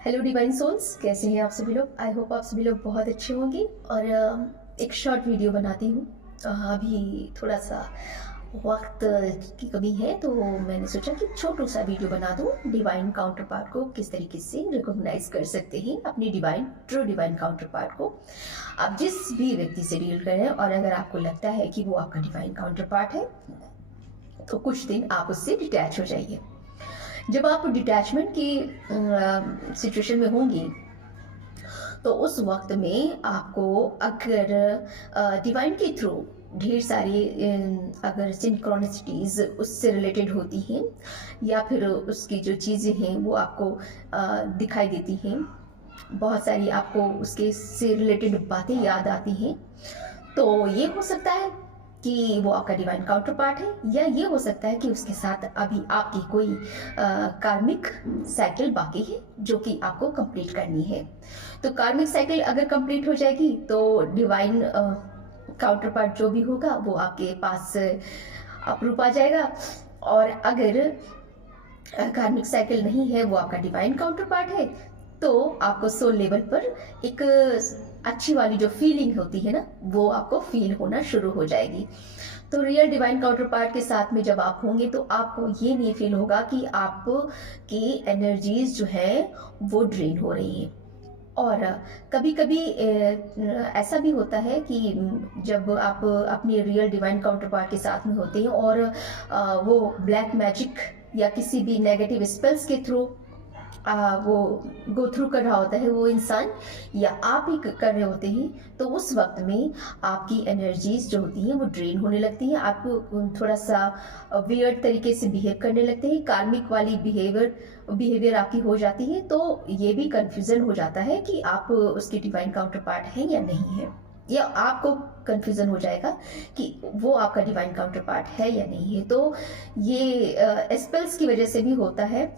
Hello divine souls, कैसे हैं आप सभी लोग। आई होप आप सभी लोग बहुत अच्छे होंगे। और एक शॉर्ट वीडियो बनाती हूँ। अभी थोड़ा सा वक्त की कमी है, तो मैंने सोचा कि छोटू सा वीडियो बना दूँ। डिवाइन काउंटर पार्ट को किस तरीके से रिकॉग्नाइज कर सकते हैं, अपनी ट्रू डिवाइन काउंटर पार्ट को आप जिस भी व्यक्ति से डील कर रहे हैं, और अगर आपको लगता है कि वो आपका डिवाइन काउंटर पार्ट है तो कुछ दिन आप उससे डिटैच हो जाइए। जब आप डिटैचमेंट की सिचुएशन में होंगे तो उस वक्त में आपको अगर डिवाइन के थ्रू ढेर सारी अगर सिंक्रोनिसिटीज उससे रिलेटेड होती हैं, या फिर उसकी जो चीज़ें हैं वो आपको दिखाई देती हैं, बहुत सारी आपको उसके से रिलेटेड बातें याद आती हैं, तो ये हो सकता है कि वो आपका डिवाइन काउंटर पार्ट है, या ये हो सकता है कि उसके साथ अभी आपकी कोई कार्मिक साइकिल बाकी है जो कि आपको कंप्लीट करनी है। तो कार्मिक साइकिल अगर कंप्लीट हो जाएगी तो डिवाइन काउंटर पार्ट जो भी होगा वो आपके पास अप्रूव आ जाएगा। और अगर कार्मिक साइकिल नहीं है, वो आपका डिवाइन काउंटर पार्ट है, तो आपको सोल लेवल पर एक अच्छी वाली जो फीलिंग होती है ना, वो आपको फील होना शुरू हो जाएगी। तो रियल डिवाइन काउंटर पार्ट के साथ में जब आप होंगे तो आपको ये नहीं फील होगा कि आपकी एनर्जीज जो है वो ड्रेन हो रही हैं। और कभी कभी ऐसा भी होता है कि जब आप अपनी रियल डिवाइन काउंटर पार्ट के साथ में होते हैं और वो ब्लैक मैजिक या किसी भी नेगेटिव स्पेल्स के थ्रू वो गो थ्रू कर रहा होता है वो इंसान, या आप ही कर रहे होते हैं, तो उस वक्त में आपकी एनर्जीज जो होती हैं वो ड्रेन होने लगती हैं। आपको थोड़ा सा वियर्ड तरीके से बिहेव करने लगते हैं, कार्मिक वाली बिहेवियर आपकी हो जाती है। तो ये भी कंफ्यूजन हो जाता है कि आप उसकी डिवाइन काउंटर पार्ट है या नहीं है, या आपको कंफ्यूजन हो जाएगा कि वो आपका डिवाइन काउंटर पार्ट है या नहीं है। तो ये स्पेल्स की वजह से भी होता है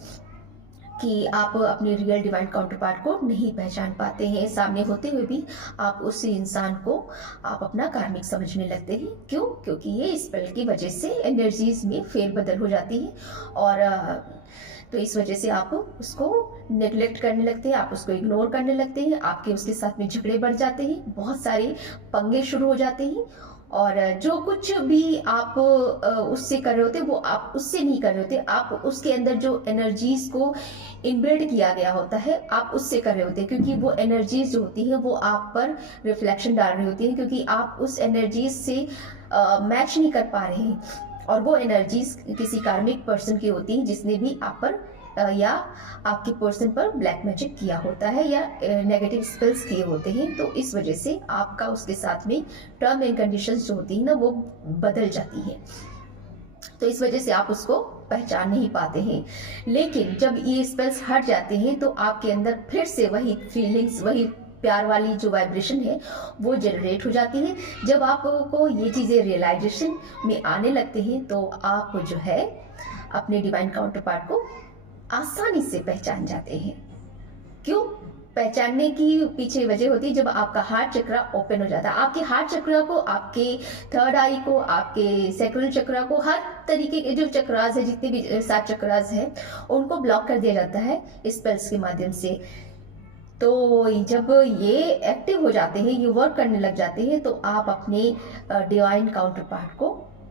कि आप अपने रियल डिवाइन काउंटर पार्ट को नहीं पहचान पाते हैं। सामने होते हुए भी आप उस इंसान को आप अपना कार्मिक समझने लगते हैं। क्यों? क्योंकि ये स्पेल की वजह से एनर्जीज में फेरबदल हो जाती है, और तो इस वजह से आप उसको नेग्लेक्ट करने लगते हैं, आप उसको इग्नोर करने लगते हैं, आपके उसके साथ में झगड़े बढ़ जाते हैं, बहुत सारे पंगे शुरू हो जाते हैं। और जो कुछ भी आप उससे कर रहे होते वो आप उससे नहीं कर रहे होते, आप उसके अंदर जो एनर्जीज को इनबिल्ड किया गया होता है आप उससे कर रहे होते हैं, क्योंकि वो एनर्जीज जो होती है वो आप पर रिफ्लेक्शन डाल रही होती है, क्योंकि आप उस एनर्जीज से मैच नहीं कर पा रहे हैं। और वो एनर्जीज किसी कार्मिक पर्सन की होती है जिसने भी आप पर या आपके पर्सन पर ब्लैक मैजिक किया होता है या नेगेटिव स्पेल्स किए होते हैं। तो इस वजह से आपका उसके साथ में टर्म एंड कंडीशंस जो होती है ना वो बदल जाती है। तो इस वजह से आप उसको पहचान नहीं पाते हैं। लेकिन जब ये स्पेल्स हट जाते हैं तो आपके अंदर फिर से वही फीलिंग्स, वही प्यार वाली जो वाइब्रेशन है वो जनरेट हो जाती है। जब आपको ये चीज़ें रियलाइजेशन में आने लगते हैं तो आप जो है अपने डिवाइन काउंटर पार्ट को आसानी से पहचान जाते हैं। क्यों? पहचानने की पीछे वजह होती है जब आपका हार्ट चक्र ओपन हो जाता है। आपके हार्ट चक्र को, आपके थर्ड आई को, आपके सैक्रल चक्र को, हर तरीके के जो चक्रास है, जितने भी 7 चक्रास हैं, उनको ब्लॉक कर दिया जाता है स्पेल्स के माध्यम से। तो जब ये एक्टिव हो जाते हैं, ये वर्क करने लग जाते हैं, तो आप अपने डिवाइन काउंटर पार्ट को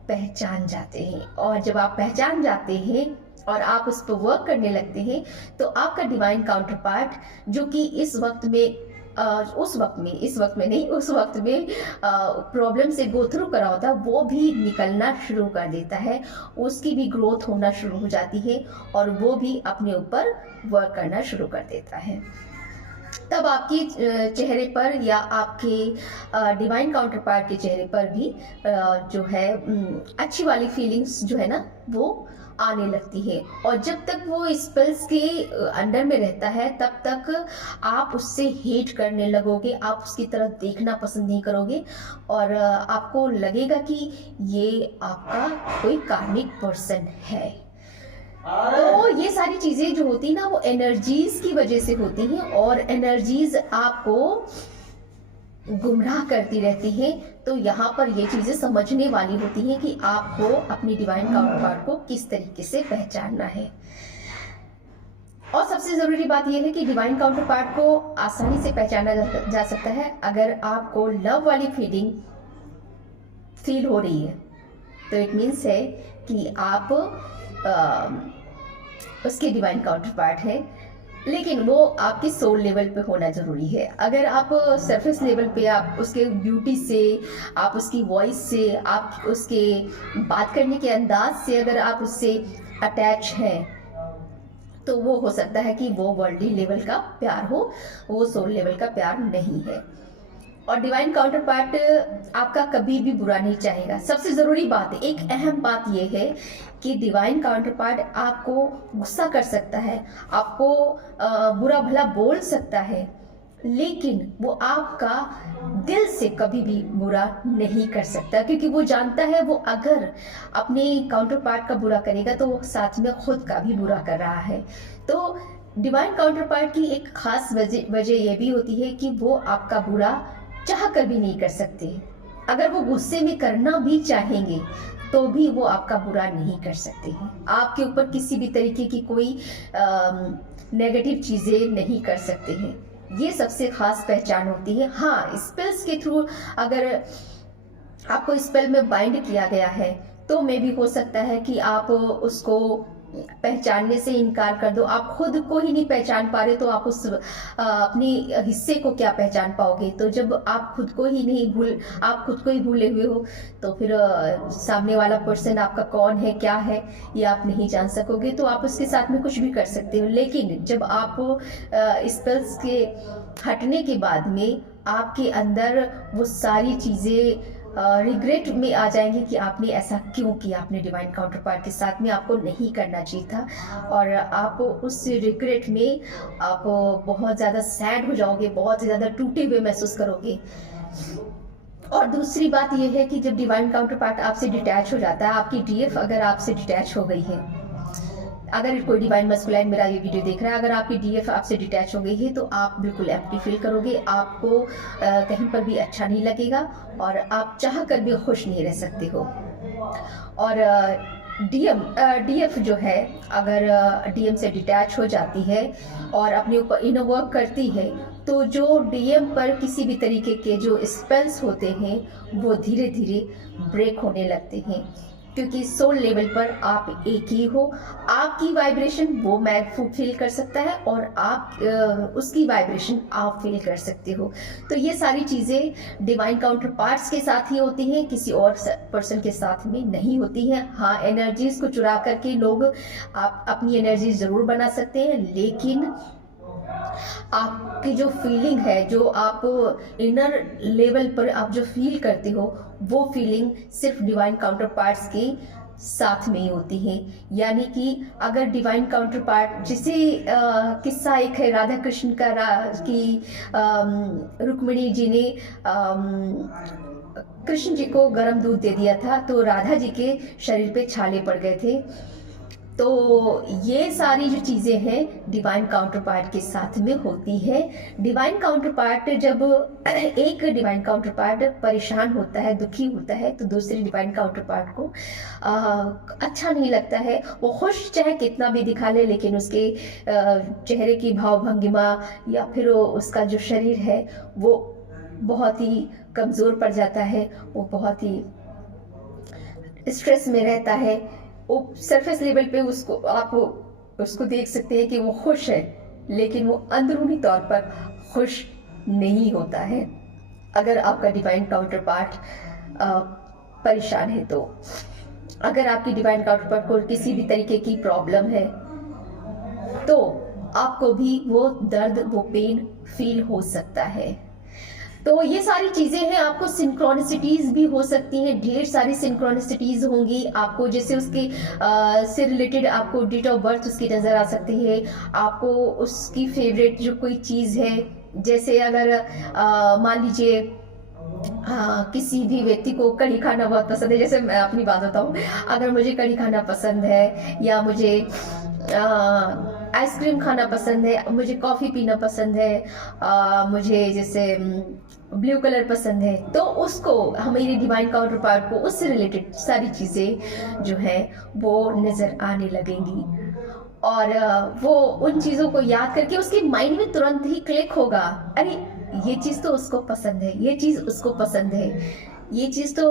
पहचान जाते हैं। और जब आप पहचान जाते हैं और आप उस पर वर्क करने लगते हैं तो आपका डिवाइन काउंटर पार्ट, जो कि इस वक्त में प्रॉब्लम से गो थ्रू करा होता है, वो भी निकलना शुरू कर देता है, उसकी भी ग्रोथ होना शुरू हो जाती है और वो भी अपने ऊपर वर्क करना शुरू कर देता है। तब आपके चेहरे पर या आपके डिवाइन काउंटर पार्ट के चेहरे पर भी जो है अच्छी वाली फीलिंग्स जो है ना वो आने लगती है। और जब तक वो स्पेल्स के अंडर में रहता है तब तक आप उससे हेट करने लगोगे, आप उसकी तरफ देखना पसंद नहीं करोगे, और आपको लगेगा कि ये आपका कोई कार्मिक पर्सन है। तो ये सारी चीजें जो होती है ना वो एनर्जीज की वजह से होती हैं, और एनर्जीज आपको गुमराह करती रहती है। तो यहाँ पर ये चीजें समझने वाली होती हैं कि आपको अपनी डिवाइन काउंटर पार्ट को किस तरीके से पहचानना है। और सबसे ज़रूरी बात यह है कि डिवाइन काउंटर पार्ट को आसानी से पहचाना जा सकता है। अगर आपको लव वाली फीलिंग फील हो रही है तो इट मीन्स है कि आप उसके डिवाइन काउंटर पार्ट है, लेकिन वो आपके सोल लेवल पे होना ज़रूरी है। अगर आप सरफेस लेवल पे आप उसके ब्यूटी से, आप उसकी वॉइस से, आप उसके बात करने के अंदाज से अगर आप उससे अटैच हैं तो वो हो सकता है कि वो वर्ल्डली लेवल का प्यार हो, वो सोल लेवल का प्यार नहीं है। और डिवाइन काउंटर पार्ट आपका कभी भी बुरा नहीं चाहेगा। सबसे ज़रूरी बात, एक अहम बात यह है कि डिवाइन काउंटर पार्ट आपको गुस्सा कर सकता है, आपको बुरा भला बोल सकता है, लेकिन वो आपका दिल से कभी भी बुरा नहीं कर सकता, क्योंकि वो जानता है वो अगर अपने काउंटर पार्ट का बुरा करेगा तो वो साथ में खुद का भी बुरा कर रहा है। तो डिवाइन काउंटर पार्ट की एक खास वजह यह भी होती है कि वो आपका बुरा चाह कर भी नहीं कर सकते। अगर वो गुस्से में करना भी चाहेंगे तो भी वो आपका बुरा नहीं कर सकते हैं। आपके ऊपर किसी भी तरीके की कोई नेगेटिव चीज़ें नहीं कर सकते हैं। ये सबसे खास पहचान होती है। हाँ, स्पेल्स के थ्रू अगर आपको स्पेल में बाइंड किया गया है तो मे भी हो सकता है कि आप उसको पहचानने से इनकार कर दो। आप खुद को ही नहीं पहचान पा रहे तो आप उस अपने हिस्से को क्या पहचान पाओगे। तो जब आप खुद को ही भूले हुए हो तो फिर सामने वाला पर्सन आपका कौन है, क्या है, ये आप नहीं जान सकोगे। तो आप उसके साथ में कुछ भी कर सकते हो, लेकिन जब आप स्पेल्स के हटने के बाद में आपके अंदर वो सारी चीज़ें रिग्रेट में आ जाएंगे कि आपने ऐसा क्यों किया, आपने डिवाइन काउंटर पार्ट के साथ में आपको नहीं करना चाहिए था। और आप उस रिग्रेट में आप बहुत ज़्यादा सैड हो जाओगे, बहुत ज़्यादा टूटे हुए महसूस करोगे। और दूसरी बात यह है कि जब डिवाइन काउंटर पार्ट आपसे डिटैच हो जाता है, आपकी डीएफ अगर आपसे डिटैच हो गई है, अगर कोई डिवाइन मस्कुलाइन मेरा ये वीडियो देख रहा है, अगर आपकी डीएफ आपसे डिटैच हो गई है तो आप बिल्कुल एम्प्टी फील करोगे, आपको कहीं पर भी अच्छा नहीं लगेगा और आप चाह कर भी खुश नहीं रह सकते हो। और डीएफ जो है, अगर डीएम से डिटैच हो जाती है और अपने ऊपर इनर वर्क करती है तो जो डीएम पर किसी भी तरीके के जो स्पेल्स होते हैं वो धीरे धीरे ब्रेक होने लगते हैं, क्योंकि सोल लेवल पर आप एक ही हो। आपकी वाइब्रेशन वो मैं फील कर सकता है और आप उसकी वाइब्रेशन आप फील कर सकते हो। तो ये सारी चीज़ें डिवाइन काउंटर पार्ट्स के साथ ही होती हैं, किसी और पर्सन के साथ में नहीं होती हैं। हाँ, एनर्जीज को चुरा करके लोग आप अपनी एनर्जी ज़रूर बना सकते हैं, लेकिन आपकी जो फीलिंग है, जो आप इनर लेवल पर आप जो फील करते हो, वो फीलिंग सिर्फ डिवाइन काउंटर पार्ट्स के साथ में ही होती है। यानी कि अगर डिवाइन काउंटर पार्ट, जिसे किस्सा एक है राधा कृष्ण का कि रुक्मिणी जी ने कृष्ण जी को गर्म दूध दे दिया था तो राधा जी के शरीर पे छाले पड़ गए थे। तो ये सारी जो चीज़ें हैं डिवाइन काउंटर पार्ट के साथ में होती है। डिवाइन काउंटर पार्ट, जब एक डिवाइन काउंटर पार्ट परेशान होता है, दुखी होता है, तो दूसरे डिवाइन काउंटर पार्ट को अच्छा नहीं लगता है। वो खुश चाहे कितना भी दिखा ले, लेकिन उसके चेहरे की भाव भंगिमा या फिर उसका जो शरीर है वो बहुत ही कमज़ोर पड़ जाता है, वो बहुत ही स्ट्रेस में रहता है। वो सरफेस लेवल पे आप उसको देख सकते हैं कि वो खुश है, लेकिन वो अंदरूनी तौर पर खुश नहीं होता है। अगर आपका डिवाइन काउंटर पार्ट परेशान है तो, अगर आपकी डिवाइन काउंटर पार्ट को किसी भी तरीके की प्रॉब्लम है तो आपको भी वो दर्द, वो पेन फील हो सकता है। तो ये सारी चीज़ें हैं। आपको सिंक्रोनिसिटीज़ भी हो सकती हैं, ढेर सारी सिंक्रोनिसिटीज़ होंगी आपको, जैसे उसके से रिलेटेड आपको डेट ऑफ बर्थ उसकी नज़र आ सकती है, आपको उसकी फेवरेट जो कोई चीज़ है, जैसे अगर मान लीजिए किसी भी व्यक्ति को कढ़ी खाना बहुत पसंद है, जैसे मैं अपनी बात बताऊँ, अगर मुझे कढ़ी खाना पसंद है या मुझे आइसक्रीम खाना पसंद है, मुझे कॉफ़ी पीना पसंद है, मुझे जैसे ब्लू कलर पसंद है, तो उसको हमारी डिवाइन काउंटर पार्ट को उससे रिलेटेड सारी चीज़ें जो है वो नज़र आने लगेंगी। और वो उन चीज़ों को याद करके उसके माइंड में तुरंत ही क्लिक होगा, अरे ये चीज़ तो उसको पसंद है, ये चीज़ उसको पसंद है, ये चीज़ तो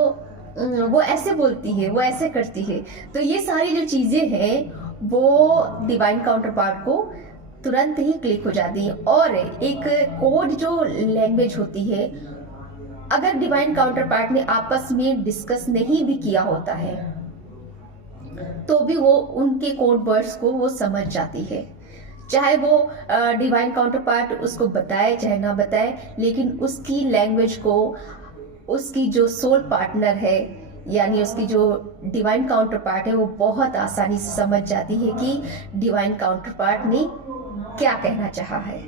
वो ऐसे बोलती है, वो ऐसे करती है। तो ये सारी जो चीज़ें हैं वो डिवाइन काउंटर पार्ट को तुरंत ही क्लिक हो जाती हैं। और एक कोड जो लैंग्वेज होती है, अगर डिवाइन काउंटर पार्ट ने आपस में डिस्कस नहीं भी किया होता है तो भी वो उनके कोड वर्ड्स को वो समझ जाती है। चाहे वो डिवाइन काउंटर पार्ट उसको बताए चाहे ना बताए, लेकिन उसकी लैंग्वेज को उसकी जो सोल पार्टनर है यानी उसकी जो डिवाइन काउंटर पार्ट है वो बहुत आसानी से समझ जाती है कि डिवाइन काउंटर पार्ट ने क्या कहना चाहा है,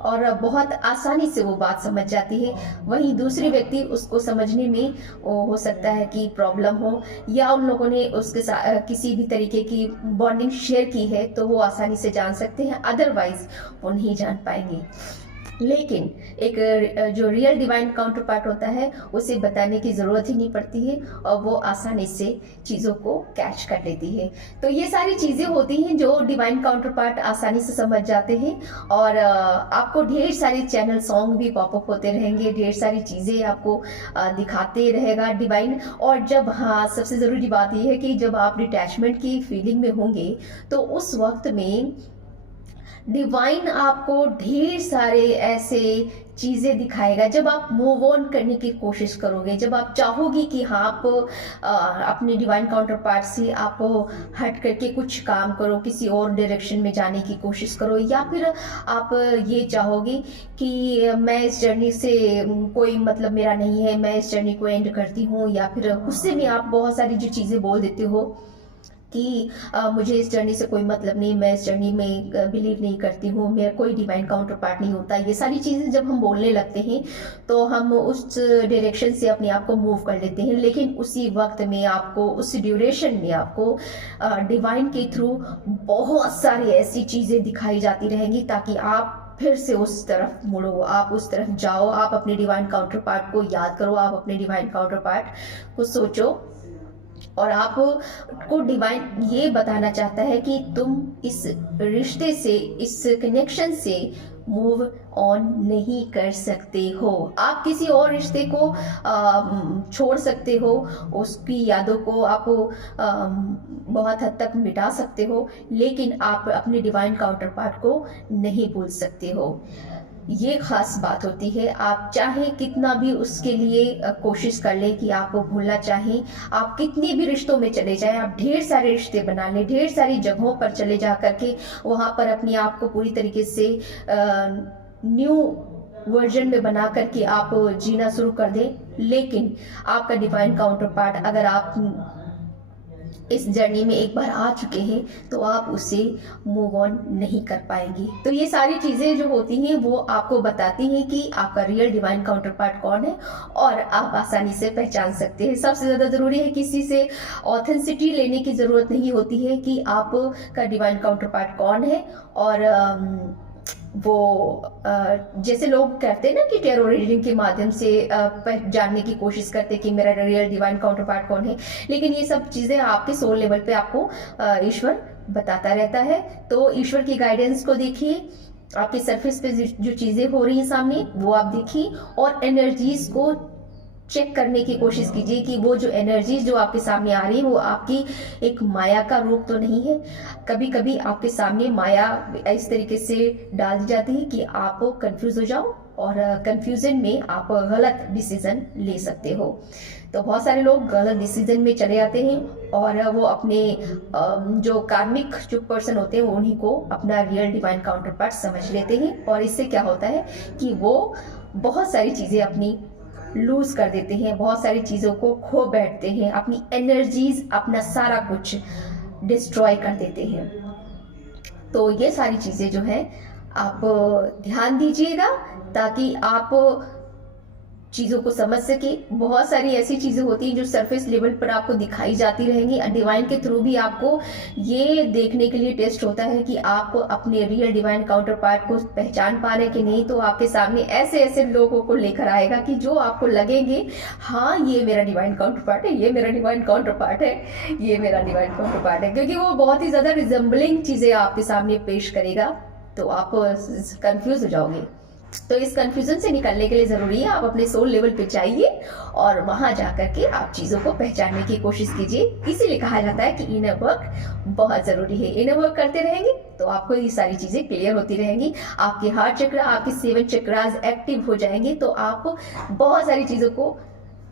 और बहुत आसानी से वो बात समझ जाती है। वहीं दूसरी व्यक्ति उसको समझने में हो सकता है कि प्रॉब्लम हो, या उन लोगों ने उसके साथ किसी भी तरीके की बॉन्डिंग शेयर की है तो वो आसानी से जान सकते हैं, अदरवाइज वो नहीं जान पाएंगे। लेकिन एक जो रियल डिवाइन काउंटर पार्ट होता है उसे बताने की ज़रूरत ही नहीं पड़ती है और वो आसानी से चीज़ों को कैच कर लेती है। तो ये सारी चीज़ें होती हैं जो डिवाइन काउंटर पार्ट आसानी से समझ जाते हैं, और आपको ढेर सारे चैनल सॉन्ग भी पॉपअप होते रहेंगे, ढेर सारी चीज़ें आपको दिखाते रहेगा डिवाइन। और जब, हाँ, सबसे ज़रूरी बात यह है कि जब आप डिटैचमेंट की फीलिंग में होंगे तो उस वक्त में डिवाइन आपको ढेर सारे ऐसे चीज़ें दिखाएगा। जब आप मूव ऑन करने की कोशिश करोगे, जब आप चाहोगे कि हाँ आप अपने डिवाइन काउंटर पार्ट से आप हट करके कुछ काम करो, किसी और डायरेक्शन में जाने की कोशिश करो, या फिर आप ये चाहोगे कि मैं इस जर्नी से कोई मतलब मेरा नहीं है, मैं इस जर्नी को एंड करती हूँ, या फिर गुस्से में आप बहुत सारी जो चीज़ें बोल देते हो कि मुझे इस जर्नी से कोई मतलब नहीं, मैं इस जर्नी में बिलीव नहीं करती हूँ, मेरा कोई डिवाइन काउंटर पार्ट नहीं होता, ये सारी चीज़ें जब हम बोलने लगते हैं तो हम उस डायरेक्शन से अपने आप को मूव कर लेते हैं। लेकिन उसी वक्त में आपको, उस ड्यूरेशन में आपको डिवाइन के थ्रू बहुत सारी ऐसी चीज़ें दिखाई जाती रहेंगी ताकि आप फिर से उस तरफ मुड़ो, आप उस तरफ जाओ, आप अपने डिवाइन काउंटर पार्ट को याद करो, आप अपने डिवाइन काउंटर पार्ट को सोचो। और आपको डिवाइन ये बताना चाहता है कि तुम इस रिश्ते से, इस कनेक्शन से मूव ऑन नहीं कर सकते हो। आप किसी और रिश्ते को छोड़ सकते हो, उसकी यादों को आप बहुत हद तक मिटा सकते हो, लेकिन आप अपने डिवाइन काउंटर पार्ट को नहीं भूल सकते हो। ये खास बात होती है। आप चाहे कितना भी उसके लिए कोशिश कर ले कि आप भूलना चाहें, आप कितने भी रिश्तों में चले जाएं, आप ढेर सारे रिश्ते बना लें, ढेर सारी जगहों पर चले जा करके वहाँ पर अपने आप को पूरी तरीके से न्यू वर्जन में बना करके आप जीना शुरू कर दें, लेकिन आपका डिवाइन काउंटर पार्ट अगर आप इस जर्नी में एक बार आ चुके हैं तो आप उसे मूव ऑन नहीं कर पाएंगे। तो ये सारी चीज़ें जो होती हैं वो आपको बताती हैं कि आपका रियल डिवाइन काउंटर पार्ट कौन है, और आप आसानी से पहचान सकते हैं। सबसे ज़्यादा ज़रूरी है किसी से ऑथेंसिटी लेने की ज़रूरत नहीं होती है कि आपका डिवाइन काउंटर पार्ट कौन है। और वो जैसे लोग कहते हैं ना कि टैरो रीडिंग के माध्यम से जानने की कोशिश करते हैं कि मेरा रियल डिवाइन काउंटर पार्ट कौन है, लेकिन ये सब चीज़ें आपके सोल लेवल पे आपको ईश्वर बताता रहता है। तो ईश्वर की गाइडेंस को देखिए, आपके सरफेस पे जो चीज़ें हो रही हैं सामने वो आप देखिए, और एनर्जीज को चेक करने की कोशिश कीजिए कि वो जो एनर्जी जो आपके सामने आ रही है वो आपकी एक माया का रूप तो नहीं है। कभी कभी आपके सामने माया इस तरीके से डाल दी जाती है कि आप कंफ्यूज हो जाओ, और कंफ्यूजन में आप गलत डिसीजन ले सकते हो। तो बहुत सारे लोग गलत डिसीजन में चले जाते हैं और वो अपने जो कार्मिक जो पर्सन होते हैं उन्हीं को अपना रियल डिवाइन काउंटर पार्ट समझ लेते हैं, और इससे क्या होता है कि वो बहुत सारी चीज़ें अपनी लूज कर देते हैं, बहुत सारी चीज़ों को खो बैठते हैं, अपनी एनर्जीज, अपना सारा कुछ डिस्ट्रॉय कर देते हैं। तो ये सारी चीज़ें जो है आप ध्यान दीजिएगा ताकि आप चीज़ों को समझ सके। बहुत सारी ऐसी चीज़ें होती हैं जो सरफेस लेवल पर आपको दिखाई जाती रहेंगी। डिवाइन के थ्रू भी आपको ये देखने के लिए टेस्ट होता है कि आप अपने रियल डिवाइन काउंटर पार्ट को पहचान पा रहे हैं कि नहीं। तो आपके सामने ऐसे ऐसे लोगों को लेकर आएगा कि जो आपको लगेंगे हाँ ये मेरा डिवाइन काउंटर पार्ट है, ये मेरा डिवाइन काउंटर पार्ट है, ये मेरा डिवाइन काउंटर पार्ट है, क्योंकि वो बहुत ही ज़्यादा रिजेंबलिंग चीज़ें आपके सामने पेश करेगा। तो आप कंफ्यूज हो जाओगे। तो इस कंफ्यूजन से निकलने के लिए ज़रूरी है आप अपने सोल लेवल पे जाइए और वहां जाकर के आप चीज़ों को पहचानने की कोशिश कीजिए। इसीलिए कहा जाता है कि इनर वर्क बहुत ज़रूरी है। इनर वर्क करते रहेंगे तो आपको ये सारी चीज़ें क्लियर होती रहेंगी। आपके हार्ट चक्र, आपके 7 चक्रास एक्टिव हो जाएंगे तो आप बहुत सारी चीज़ों को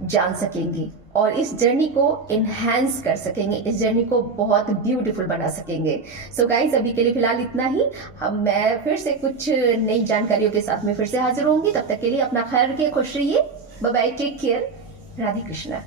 जान सकेंगे और इस जर्नी को इनहेंस कर सकेंगे, इस जर्नी को बहुत ब्यूटीफुल बना सकेंगे। सो गाइस, अभी के लिए फिलहाल इतना ही। मैं फिर से कुछ नई जानकारियों के साथ में फिर से हाजिर होंगी। तब तक के लिए अपना ख्याल रखिए, खुश रहिए। Bye bye, take care. Radhe Krishna.